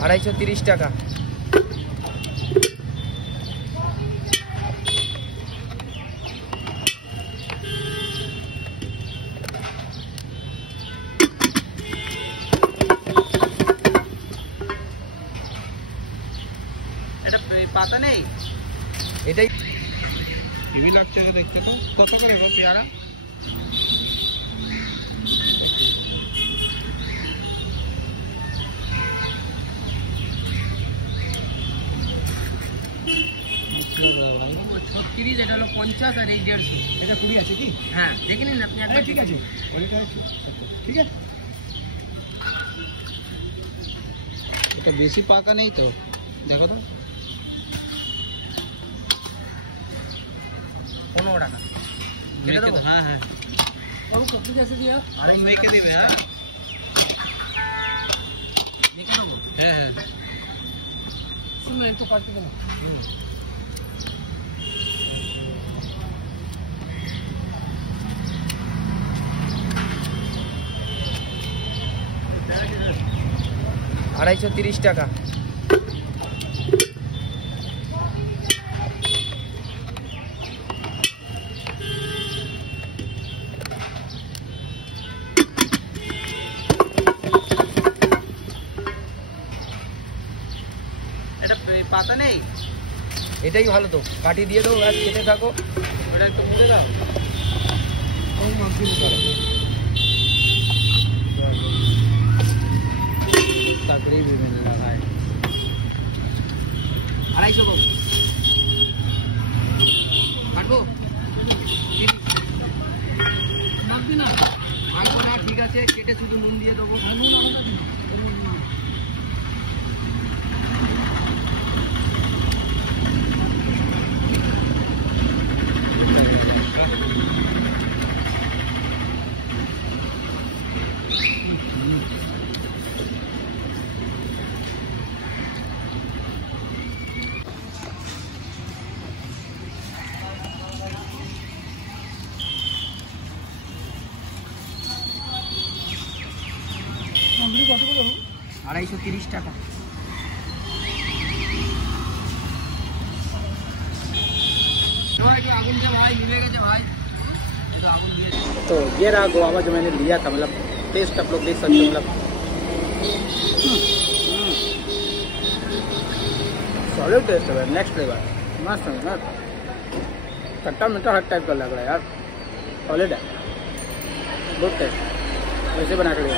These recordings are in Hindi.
230 টাকা। এটা পাতা নেই, এটাই হেভি লাগছে দেখতে। তো কত করে গো পেয়ারা? ভাই 36, এটা হলো 50 আর এই 150। এটা 20 আছে কি? হ্যাঁ দেখে নিন আপনি একবার। ঠিক আছে, ঠিক আছে। এটা বেশি পাকা নেই তো, দেখো তো। 15 টাকা। কেটে দেবো? হ্যাঁ হ্যাঁ। और कपड़ी कैसे दिया? আরে মেখে দিবে। হ্যাঁ देखा ना वो? হ্যাঁ হ্যাঁ। सुन मैं इसको काट के देना। $230 টাকা। এটা পাতা নেই, এটাই ভালো তো, কাটি দিয়ে দাও আর খেতে থাকো। ওটা একটু মুড়ে দাও। কোন মাংস করো तकरीब भी मिल रहा है। 250 বাবু। কাটবো কাটবো না, ঠিক আছে, কেটে শুধু নুন দিয়ে দেবো। কত করে? 230 টাকা। तो ये रहा गुआवा जो मैंने लिया था, मतलब टेस्ट आप लोग देख सकते हो, मतलब सॉलिड टेस्ट है, नेक्स्ट फ्लेवर, मस्त है ना। खट्टा मीठा हर टाइप का लग रहा है यार, सॉलिड है, गुड टेस्ट। वैसे बना के लिया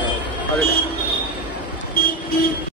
सॉलिड है।